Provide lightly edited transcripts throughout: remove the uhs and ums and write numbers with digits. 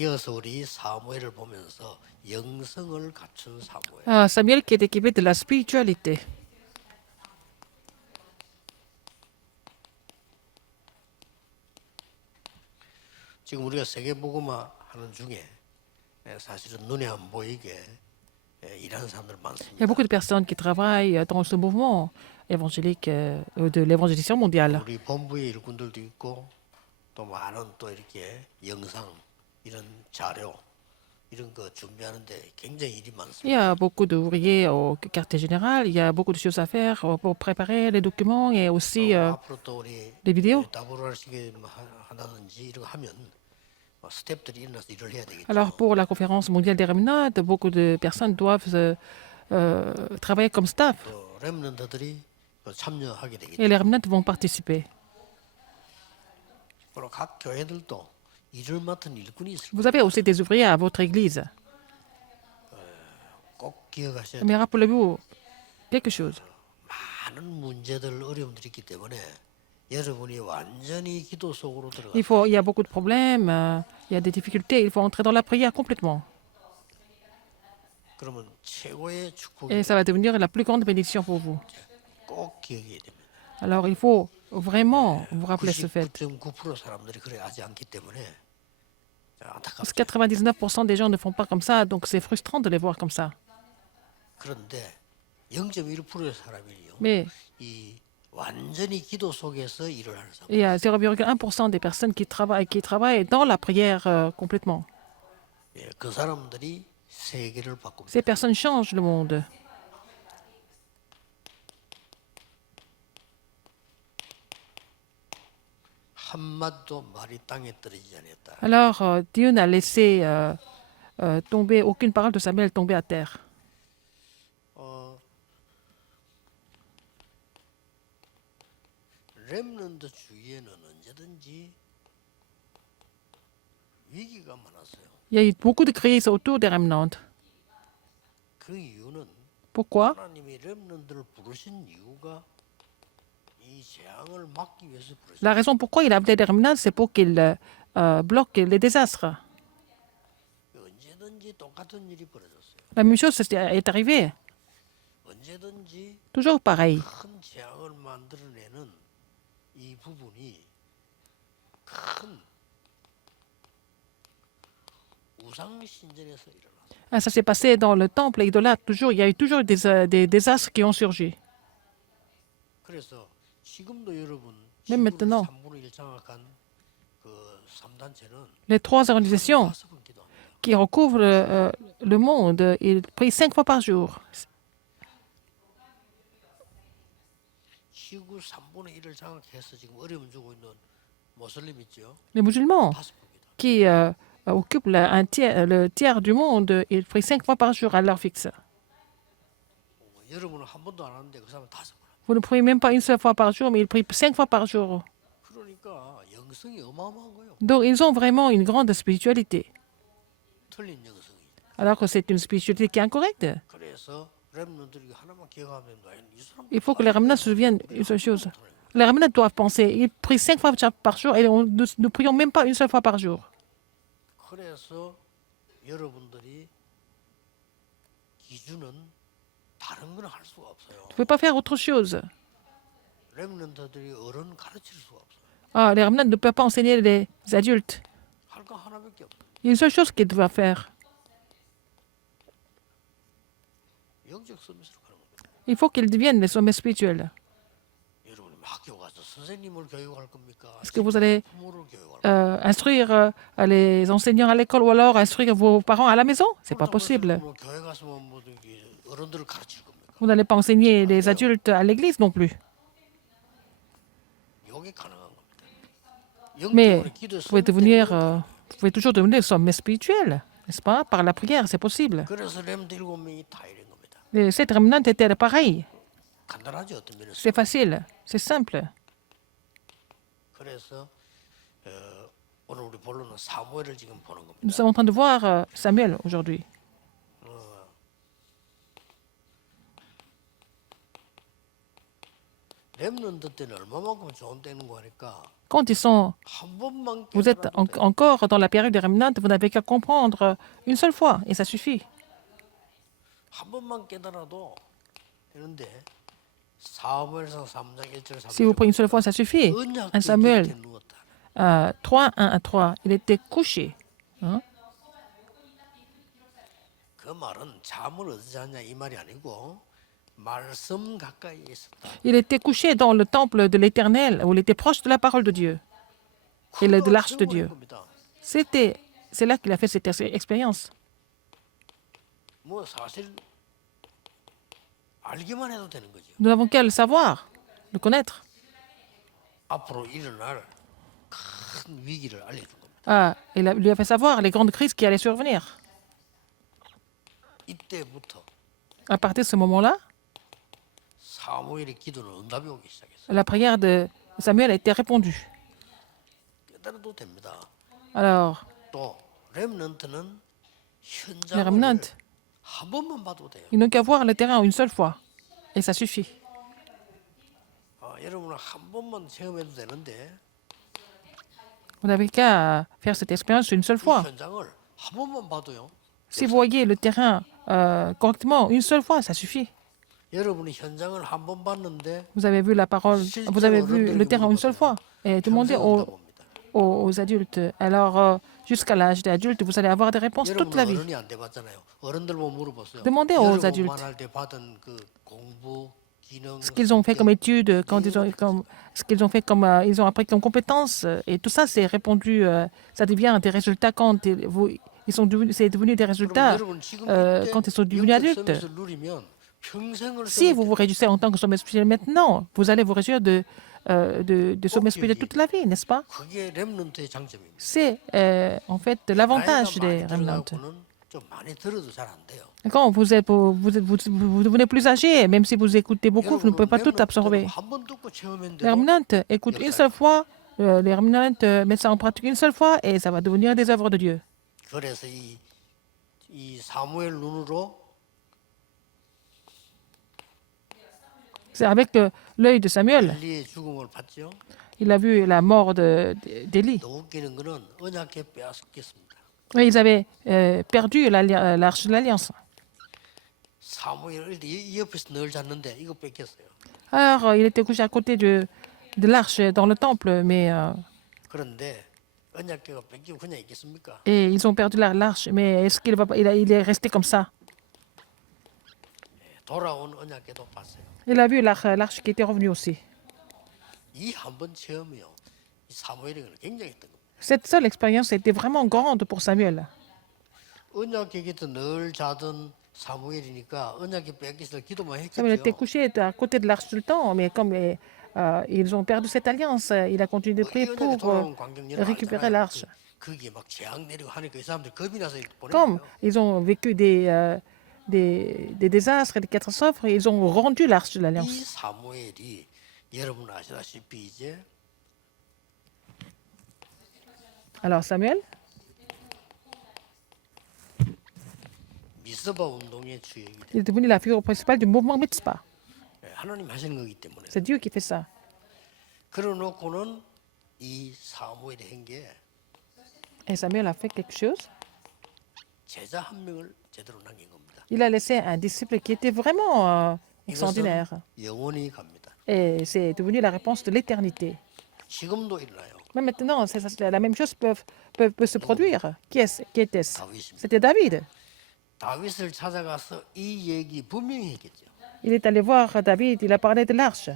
이어서 우리 사무엘을 보면서 영성을 갖춘 사무엘. Samuel qui est équipé de la spiritualité. 지금 우리가 세계복음화 하는 중에 사실은 눈에 안 보이게 일하는 사람들 Il y a 많습니다. beaucoup de personnes qui travaillent dans ce mouvement évangélique de l'évangélisation mondiale. 우리 본부의 일꾼들도 있고 또 많은 또 이렇게 영상 이런 자료 이런 거 준비하는데 굉장히 일이 Il y 많습니다. a beaucoup d'ouvriers au quartier général, il y a beaucoup de choses à faire pour préparer les documents et aussi 앞으로 또 우리 les vidéos. WRC가 한다든지 이런 거 하면 스태프들이 일어나서 일을 해야 되겠죠. Alors pour la conférence mondiale des Remnants, beaucoup de personnes doivent travailler comme staff 또 렘넌트들이 또 참여하게 되겠죠. et les Remnants vont participer. 그리고 각 교회들도 일을 맡은 일꾼이 있을 Vous avez aussi des ouvriers à votre église. 꼭 기억하셔야 Mais 돼요. rappelez-vous quelque chose. 많은 문제들 어려움들이 있기 때문에 여러분이 완전히 기도 속으로 들어가. Il y a beaucoup de problèmes, il y a des difficultés, il faut entrer dans la prière complètement. 그러면 최고의 축복이 Et ça va devenir la plus grande bénédiction pour vous. 꼭 기억해야 됩니다. Alors il faut vraiment vous rappeler ce fait. 99.9% 사람들이 그래 하지 않기 때문에 Parce 안타깝죠. que 99% des gens ne font pas comme ça, donc c'est frustrant de les voir comme ça. 그런데 0.1%의 사람이요. Mais 이 완전히 기도 속에서 일을 하는 사람. il y a 0,1% des personnes qui travaillent dans la prière complètement. 예, 그 사람들이 세계를 바꿉니다. Ces personnes changent le monde. 한마디도 말이 땅에 떨어지지 않았다. Alors Dieu n'a laissé tomber aucune parole de Samuel tomber à terre. 렘넌트 주위에는 언제든지 위기가 많았어요. Il y a eu beaucoup de crises autour des Remnants. 그 이유는 Pourquoi? 하나님이 렘넌트를 부르신 이유가 이 재앙을 막기 위해서 부르신. La raison pourquoi il a appelé les Remnants, c'est pour qu'ils bloquent les désastres. 언제든지 똑같은 일이 벌어졌어요. La même chose est arrivée. 언제든지 Toujours pareil. 큰 재앙을 만들어내는 이 부분이 큰 우상 신전에서 일어났어요. Ça s'est passé dans le temple idolâtre. Toujours, il y a eu toujours des désastres qui ont surgi. 그래서 지금도 여러분 Même 지구를 maintenant. 3분의 1 장악한 그 3단체는 Les trois organisations 5번 기도합니다. qui recouvrent le monde, ils prient 5 fois par jour. 지구 3분의 1을 장악해서 지금 어려움 주고 있는 모슬림 있죠? Les musulmans 5번입니다. qui occupent le tiers du monde, ils prient 5 fois par jour à l'heure fixe. 여러분은 한 번도 안 하는데 그 사람은 5번. Vous ne priez même pas une seule fois par jour, mais ils prient 5 fois par jour. 그러니까 영성이 어마어마한 거예요. Donc ils ont vraiment une grande spiritualité. 틀린 영성이. Alors que c'est une spiritualité qui est incorrecte. 그래서 렘넌트들이 하나만 기억하면 됩니다. 이 사람 Il faut que les Remnants se souviennent d'une seule chose. Les Remnants doivent penser, ils prient 5 fois par jour et nous ne prions même pas une seule fois par jour. 그래서 여러분들이 기준은 다른 건 할 수가 없어요. Tu ne peux pas faire autre chose. 렘넌트들이 어른 가르칠 수가 없어요. Les Remnants ne peuvent pas enseigner les adultes. 할 거 하나밖에 없어요. Il y a une seule chose qu'ils doivent faire. 영적 서비스로 가는 겁니다. Il faut qu'ils deviennent les sommets spirituels. 여러분이 학교 가서 선생님을 교육할 겁니까? Est-ce que vous allez 부모를 교육할 instruire les enseignants à l'école ou alors instruire vos parents à la maison? C'est pas 그렇다고 해서 possible. 뭐 교회 가서 뭐 저기 어른들을 가르칠 겁니까? Vous n'allez pas enseigner les adultes à l'église non plus. 이게 가능한 겁니다. Mais 영적으로 기도 vous pouvez toujours devenir sommet spirituel, n'est-ce pas? Par la prière, c'est possible. 그래서 렘드 7명이 다 이런 겁니다. Les 7 Remnants étaient pareils. 간단하죠 어떤 면에서. C'est facile, c'est simple. 그래서 오늘 우리 본론은 사무엘을 지금 보는 겁니다. Nous sommes en train de voir Samuel aujourd'hui. 렘넌트 때는 얼마만큼 좋은 때는 거 하니까 Quand ils sont, 한 번만 vous êtes 깨달아도 돼. encore dans la période des remnants, vous n'avez qu'à comprendre une seule fois et ça suffit. 한 번만 깨달아도 되는데 사무엘상 3장 1절 Si vous 3절 priez une seule fois, ça suffit. 1 언약궤 Samuel 곁에 누웠다. 3, 1 à 3, il était couché. Hein? 그 말은 잠을 어디서 잤냐 이 말이 아니고 말씀 가까이 있었다. Il était couché dans le temple de l'Éternel, où il était proche de la parole de Dieu et de 그걸 l'arche de 경험한 Dieu. 겁니다. C'est là qu'il a fait cette expérience. 뭐 사실 알기만 해도 되는 거죠. Nous n'avons qu'à le savoir, le connaître. 앞으로 일어날 큰 위기를 알려준 겁니다. Lui a fait savoir les grandes crises qui allaient survenir. 이때부터 À partir de ce moment-là, 사무엘의 기도는 응답이 오기 시작했어요. la prière de Samuel a été répondue. 깨달아도 됩니다. Alors, 또 렘넌트는 les 현장을 remnants, 한 번만 봐도 돼요. ils n'ont qu'à voir le terrain une seule fois. Et ça suffit. 여러분은 한 번만 체험해도 되는데 Vous n'avez qu'à faire cette expérience une seule 이 fois. 현장을 한 번만 봐도요. Si vous voyez le terrain correctement une seule fois, ça suffit. 여러분이 현장을 한 번 봤는데 Vous avez vu la parole, vous avez vu le terrain une seule fois. Et demandez 평생 응답 옵니다. aux adultes. Alors, jusqu'à l'âge des adultes, vous allez avoir des réponses toute la 여러분은 vie. 어른이 안 돼봤잖아요. 어른들 보고 물어봤어요. Demandez aux adultes. 여러분만 할 때 받은 그 공부 기능 Ce qu'ils ont fait comme études, quand ce qu'ils ont fait comme ils ont appris comme compétences, et tout ça, c'est répondu, ça devient des résultats quand c'est devenu des résultats 여러분 지금 quand ils sont devenus 영적 adultes. 서밋을 누리면 평생을 Si vous vous réjouissez en tant que sommet spirituel maintenant, vous allez vous réjouir de sommet spirituel toute la vie, n'est-ce pas? 그게 렘넌트의 장점입니다. C'est en fait l'avantage 나이가 des 많이 remnants. 들어가고는 좀 많이 들어도 잘 안 돼요. Quand vous devenez plus âgé, même si vous écoutez beaucoup, vous ne pouvez pas tout absorber. 한번 듣고 Les 체험했는데도 remnants écoutent une seule fois, les remnants mettent ça en pratique une seule fois et ça va devenir des œuvres de Dieu. 그래서 이 사무엘 눈으로 C'est avec l'œil de Samuel, 엘리의 죽음을 봤죠. il a vu la mort d'Élie. 더 웃기는 거는 언약궤 빼앗겼습니다. Et ils avaient perdu l'arche de l'Alliance. 사무엘 이 옆에서 늘 잤는데 이거 뺏겼어요. Alors, il était couché à côté de l'arche dans le temple, mais 그런데 언약궤가 뺏기고 그냥 있겠습니까? et ils ont perdu l'arche. Mais est-ce il est resté comme ça? 돌아온 언약궤도 봤어요. Il a vu l'arche qui était revenue aussi. 이 한 번 체험이요. 이 사무엘에게는 굉장했던 겁니다. Cette seule expérience était vraiment grande pour Samuel. 언약궤 곁에 늘 자던 사무엘이니까 언약궤 뺏겼을 기도만 Samuel était 했겠죠. couché à côté de l'arche tout le temps, mais comme ils ont perdu cette alliance, il a continué de 이 prier 언약궤 pour 돌아오는 광경 여러분 récupérer 알잖아요. l'arche. 거기에 막 재앙 내리고 하니까 이 사람들 겁이 나서 보내요. Comme ils ont vécu des désastres et des catastrophes, ils ont rendu l'arche de 이 l'Alliance. 사무엘이 여러분 아시다시피 이제 Alors Samuel, 미스바 운동의 주역이 돼. il est devenu la figure principale du mouvement Mitzpah. 하나님 하시는 거기 때문에. C'est Dieu qui fait ça. 그러놓고는 이 사무엘이 한 게 Et Samuel a fait quelque chose. 제자 한 명을 제대로 남긴 겁니다. Il a laissé un disciple qui était vraiment 이것은 extraordinaire. 영원히 갑니다. Et c'est devenu la réponse de l'éternité. 지금도 일어나요. Mais maintenant, la même chose peut se produire. Qui était-ce? 다윗입니다. C'était David. 다윗을 찾아가서 이 얘기 분명히 했겠죠. Il est allé voir David, il a parlé de l'arche.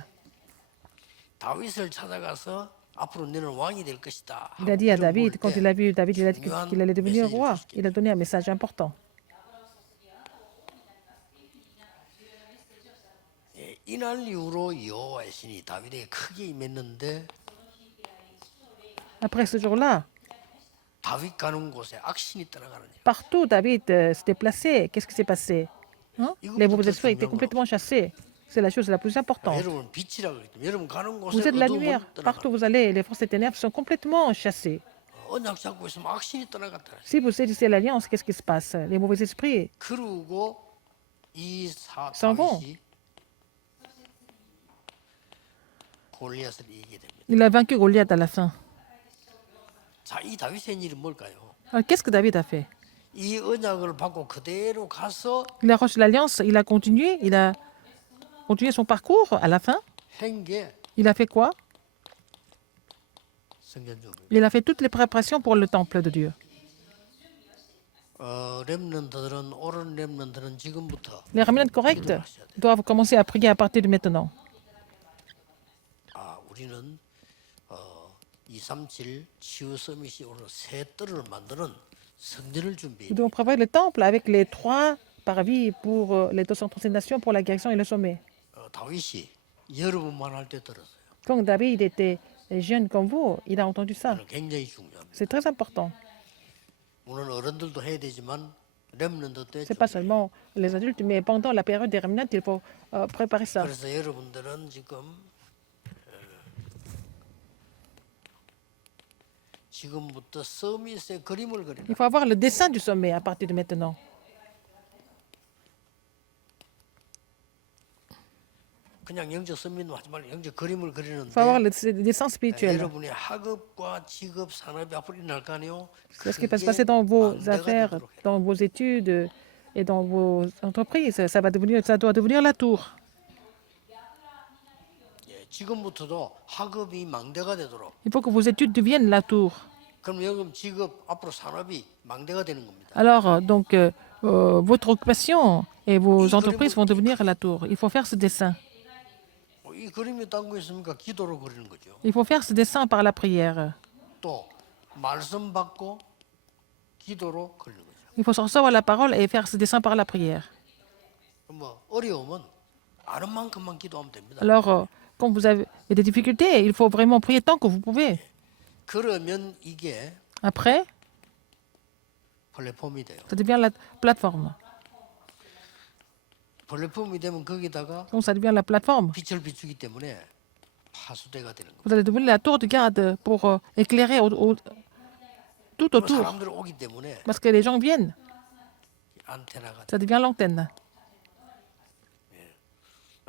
다윗을 찾아가서 앞으로 너는 왕이 될 것이다. Il a dit à 이런 David, 물 quand 때 il a vu David, il a dit 중요한 qu'il allait devenir 메시지를 roi. 주시겠죠. Il a donné un message important. 이날 이후로 여호와의 신이 다윗에게 크게 임했는데 Après ce jour-là, 다윗 가는 곳에 악신이 떠나가는 일. partout David s'est déplacé. Qu'est-ce qui s'est passé? Hein? Les mauvais esprits étaient complètement chassés. C'est la chose la plus importante. 여러분 빛이라고 그랬죠. 여러분 가는 곳에 Vous êtes la 어두움은 lumière. Partout 떠나가. où vous allez, les forces des ténèbres sont complètement chassées. 언약 잡고 있으면 악신이 떠나갔다. Si vous saisissez l'alliance, qu'est-ce qui se passe? Les mauvais esprits 그러고 이 s'en vont. 다윗이 골리앗을 이기게 됩니다. Il a vaincu Goliath à la fin. 자, 이 다윗의 일은 뭘까요? Alors, qu'est-ce que David a fait? 이 언약을 받고 그대로 가서 Il a reçu l'alliance, il a continué son parcours à la fin. 한 게 Il a fait quoi? 성전 준비. Il a fait toutes les préparations pour le temple de Dieu. 렘넌트들은 옳은 렘넌트는 지금부터 Les remnants corrects doivent commencer à prier à partir de maintenant. 우리는 237 치유 서밋이 오늘 새 뜰을 만드는 성전을 준비해. Nous devons préparer le temple avec les 3 parvis pour les 237 nations pour la guérison et le sommet. 다윗이 여러분만 할 때 들었어요. Quand David était jeune comme vous, il a entendu ça. 이건 굉장히 중요합니다. C'est très important. 물론 어른들도 해야 되지만 렘넌트 때 Ce n'est pas seulement les adultes, mais pendant la période des remnants, il faut préparer ça. 그래서 여러분들은 지금부터 서밋의 그림을 그리라. Il faut avoir le dessin du sommet à partir de maintenant. 그냥 영적 서밋만 하지 말고 영적 그림을 Il 그리는데 faut avoir le dessin spirituel. 여러분의 학업과 직업, 산업이 앞으로 일어날 거 아니에요? C'est ce qui va se passer dans vos affaires, dans vos études et dans vos entreprises. Ça doit devenir la tour. 지금부터도 학업이 망대가 되도록. Il faut que vos études deviennent la tour. 그럼 여러분 직업 앞으로 산업이 망대가 되는 겁니다. Alors, donc, votre occupation et vos entreprises vont devenir la tour. Il faut faire ce dessin. 이 그림이 딴거 있습니까? 기도로 그리는 거죠. Il faut faire ce dessin par la prière. 또 말씀 받고 기도로 그리는 거죠. Il faut recevoir la parole et faire ce dessin par la prière. 뭐 어려우면 아는 만큼만 기도하면 됩니다. Alors, quand vous avez des difficultés, il faut vraiment prier tant que vous pouvez. 그러면 이게 Après, 플랫폼이 돼요. ça devient la plateforme. 플랫폼이 되면 거기다가 Donc, ça devient la plateforme. 빛을 비추기 때문에 파수대가 되는 겁니다. Vous allez devenir la tour de garde pour éclairer tout autour. 사람들이 오기 때문에 Parce que les gens viennent. 안테나가 Ça devient l'antenne.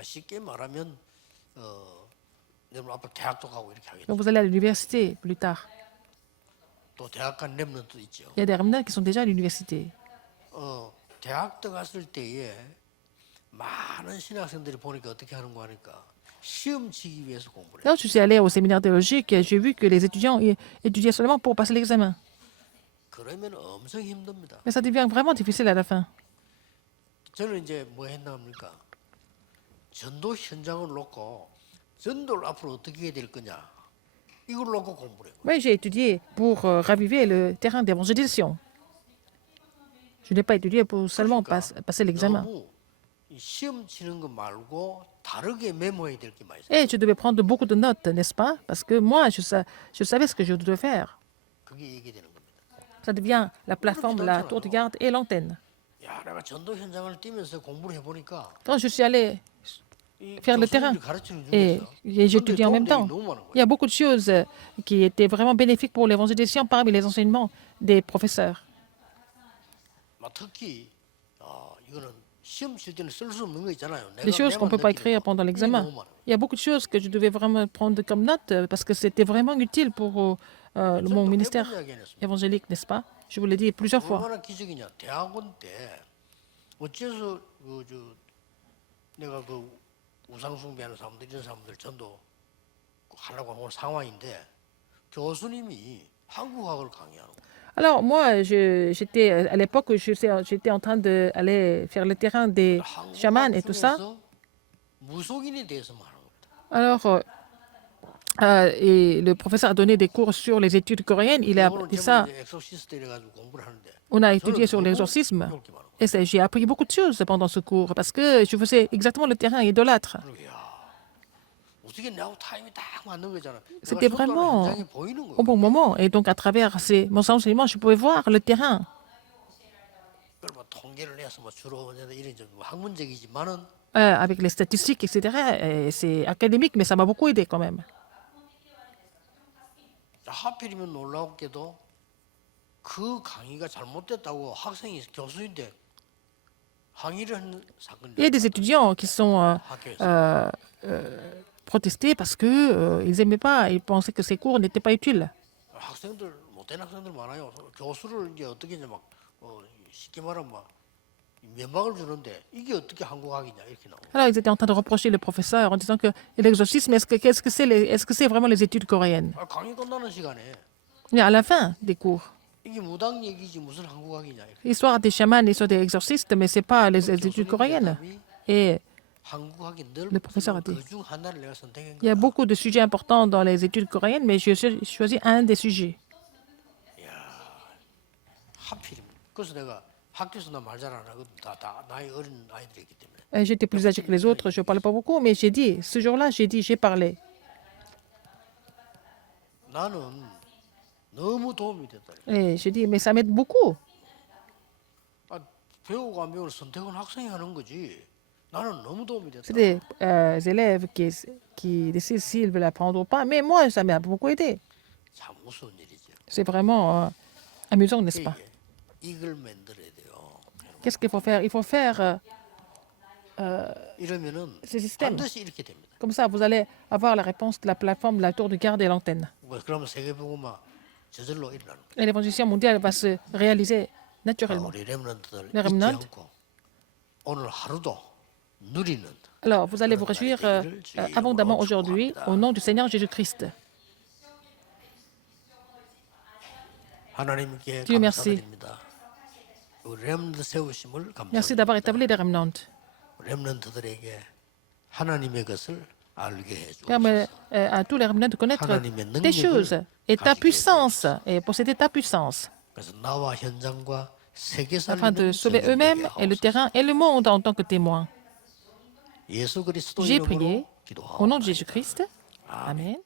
쉽게 말하면 여러분 앞으로 대학도 가고 이렇게 하겠죠. Donc, vous allez à l'université plus tard. 또 대학 간 랩런도 있죠. Il y a des remnants qui sont déjà à l'université. 대학 들어갔을 때에 많은 신학생들이 보니까 어떻게 하는 거 하니까 시험 치기 위해서 공부를 해요. Là où je suis allée au séminaire théologique, j'ai vu que les étudiants étudiaient seulement pour passer l'examen. 그러면 엄청 힘듭니다. Mais ça devient vraiment difficile à la fin. 저는 이제 뭐 했나 합니까? 전도 현장을 놓고 전도를 앞으로 어떻게 해야 될 거냐 이걸 놓고 공부를 해요. Oui, j'ai étudié pour raviver le terrain d'évangélisation. Je n'ai pas étudié pour seulement passer l'examen. 너무 이 시험 치는 거 말고 다르게 메모해야 될 게 많이 있어요. Et je devais prendre beaucoup de notes, n'est-ce pas? Parce que moi, je savais ce que je devais faire. 그게 이게 되는 겁니다. Ça devient la plateforme, la tour de garde et l'antenne. 야, 내가 전도 현장을 뛰면서 공부를 해보니까 Quand je suis allée 이 faire le terrain 교수님들이 가르치는 et 중에서 j'étudiais en même temps, 너무 많은 il y a beaucoup de choses qui étaient vraiment bénéfiques pour l'évangélisation parmi les enseignements des professeurs. 막 특히 이거는 시험 칠 때는 쓸 수 없는 거 있잖아요. Des choses qu'on ne peut pas écrire pendant l'examen. Il y a beaucoup de choses que je devais vraiment prendre comme note parce que c'était vraiment utile pour mon ministère évangélique, n'est-ce pas? Je vous l'ai dit plusieurs fois. 얼마나 기적이냐. 대학원 때 어째서 내가 우상 숭배하는 사람들 이런 사람들 전도 하려고 하는 상황인데 교수님이 한국학을 강의하는 거예요. Alors moi, j'étais à l'époque, j'étais en train d'aller faire le terrain des chamans et tout ça. 무속인에 대해서만 하는 겁니다. Alors, et le professeur a donné des cours sur les études coréennes. Il a appris ça. 엑소시스트 이래가지고 공부를 하는데 On a étudié sur l'exorcisme. 배울 게 많은 거예요. Et j'ai appris beaucoup de choses pendant ce cours parce que je faisais exactement le terrain idolâtre. 그리고 야, 어떻게 나하고 타임이 딱 맞는 거잖아. C'était 내가 전도하는 vraiment 현장이 보이는 au 거예요. bon moment. Et donc, à travers mon enseignement, je pouvais voir le terrain. 그걸 뭐 통계를 내서 뭐 주로 이런 좀 학문적이지만은 Avec les statistiques, etc. Et c'est académique, mais ça m'a beaucoup aidé quand même. 하필이면 놀라웠게도 그 강의가 잘못됐다고 학생이 교수인데 항의를 한 사건이 Il y a des étudiants qui sont 학교에서 protesté parce que ils n'aimaient pas, ils pensaient que ces cours n'étaient pas utiles. 학생들 못된 학생들 많아요. 교수를 이제 어떻게 이제 막 쉽게 말하면 막 면박을 주는데 이게 어떻게 한국학이냐 이렇게 나오고. Alors, ils étaient en train de reprocher le professeur en disant que l'exorcisme, est-ce que c'est vraiment les études coréennes? 강의 끝나는 시간에 Et à la fin des cours, 이게 무당 얘기지 무슨 한국학이냐 이렇게. l'histoire des chamans, l'histoire des exorcistes, mais c'est pas les études coréennes. Et 한국학이 늘 Le professeur a dit. 그중 하나를 내가 선택한 il y a 거야. beaucoup de sujets importants dans les études coréennes, mais j'ai choisi un des sujets. 하필이면. 그래서 내가 학교에서 나 말 잘 안 하거든. 다 나이 어린 아이들이기 때문에. J'étais plus âgée que les autres, je ne parlais pas beaucoup, mais j'ai dit, ce jour-là, j'ai parlé. 나는 너무 도움이 됐다. Et j'ai dit, mais ça m'aide beaucoup. 아, 배우고 안 배우고 선택은 학생이 하는 거지. 나는 너무 도움이 됐다. C'est des élèves qui décident s'ils veulent apprendre ou pas, mais moi, ça m'a beaucoup aidé. 참 무서운 일이죠. C'est vraiment amusant, n'est-ce pas? 이걸 만들어야 돼요. Qu'est-ce qu'il faut faire? Il faut faire 이러면은 ce système. 반드시 이렇게 됩니다. Comme ça, vous allez avoir la réponse de la plateforme de la tour de garde et l'antenne. 그러면 세계복음화 저절로 일어나는 거예요. Et l'évangélisation mondiale va se réaliser naturellement. 우리 렘넌트들 Les 잊지 remnants. 않고 오늘 하루도 누리는 Alors, vous allez vous réjouir abondamment aujourd'hui au nom du Seigneur Jésus-Christ. 하나님께 Dieu merci. 감사드립니다. 우리 렘넌트 세우심을 Merci 감사합니다. d'avoir établi les remnants. 렘넌트들에게 하나님의 것을 알게 해주옵소서. Permets à tous les remnants de connaître tes choses et ta puissance, et posséder ta puissance, 그래서 나와 현장과 세계 afin de 살리는 sauver 전쟁들에게 eux-mêmes et le 하옵소서. terrain et le monde en tant que témoins. 예수 그리스도 J'ai 이름으로 prié au nom de 기도하옵나이다. Jésus-Christ. Amen.